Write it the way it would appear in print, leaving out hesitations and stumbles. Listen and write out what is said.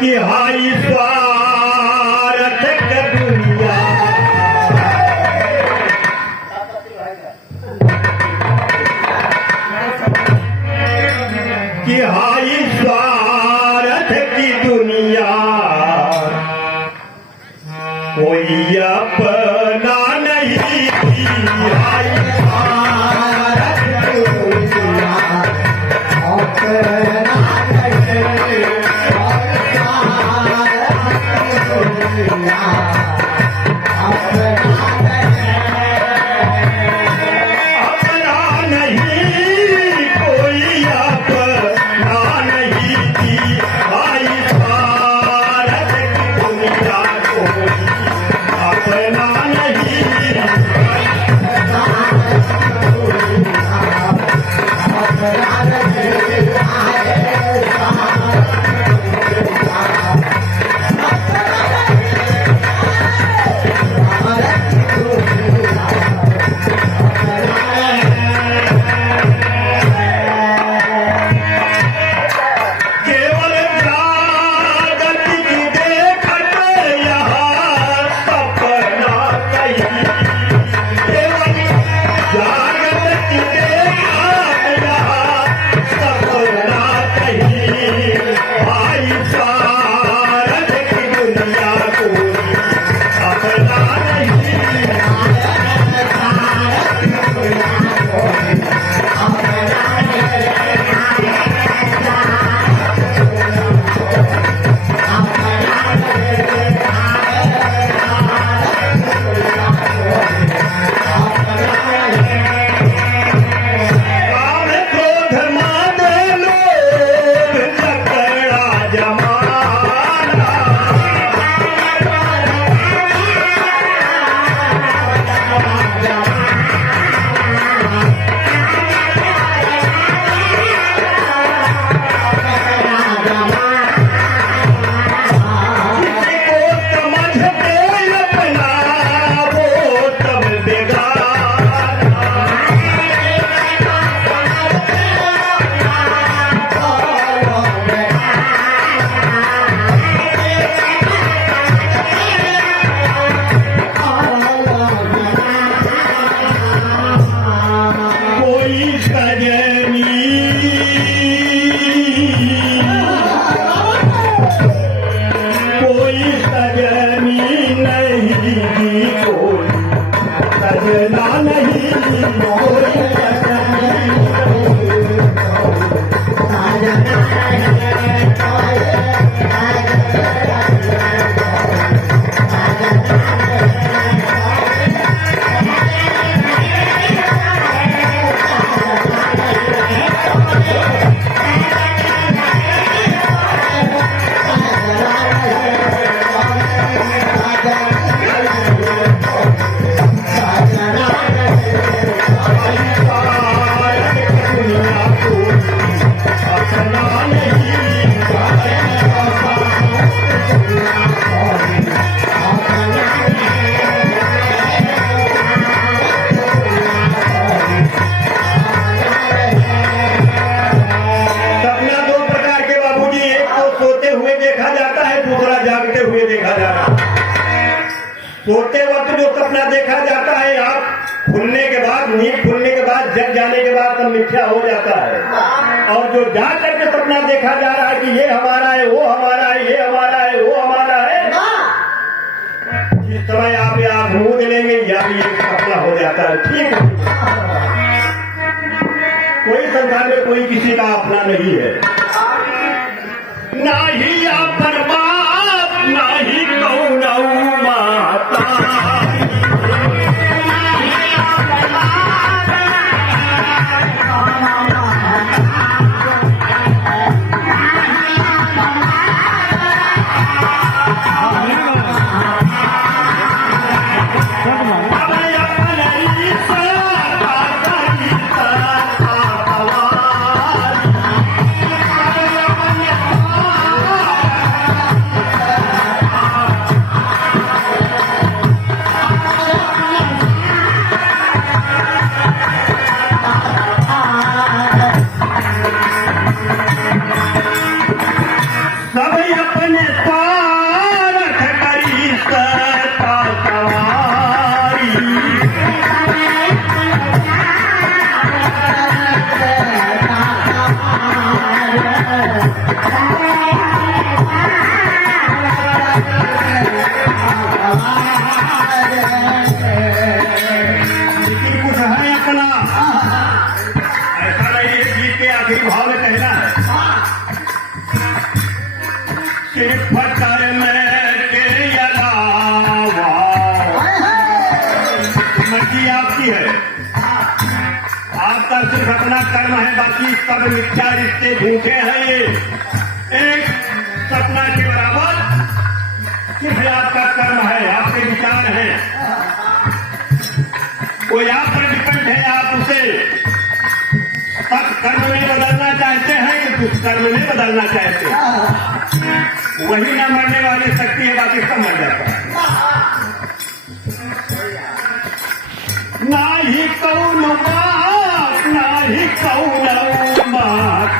कि हाई स्वार्थ का दुनिया कि हाई स्वार्थ की दुनिया कोई अपना नहीं हाई स्वार्थ की दुनिया अपना सोते वक्त जो सपना देखा जाता है आँख खुलने के बाद नींद खुलने के बाद जग जाने के बाद तब मिथ्या हो जाता है। और जो जा करके सपना देखा जा रहा है कि ये हमारा है वो हमारा है ये हमारा है वो हमारा है, जिस समय आप यहाँ मूद लेंगे या भी एक सपना हो जाता है। ठीक है, कोई संसार में कोई किसी का अपना नहीं है, ना ही अपन बाप ना ही कौनऊ माता। अपने स्वार्थ करी सता सवारी। कुछ है अपना, ऐसा नहीं है गीत के आखिरी भाव में कहना है सिर्फ कर्म के अलावा। मर्जी आपकी है, आपका सिर्फ अपना कर्म है, बाकी सब मिथ्या रिश्ते झूठे हैं। ये एक सपना के बराबर सिर्फ आपका कर्म है, आपके विचार हैं, कोई आप पर डिपेंड है। आप उसे कर्म में बदलना चाहते हैं कि दुष्कर्म में बदलना चाहते हैं, वही न मरने वाली शक्ति है, बाकी सब मर जाता है। ना ही कौन बात, ना ही कौन बात।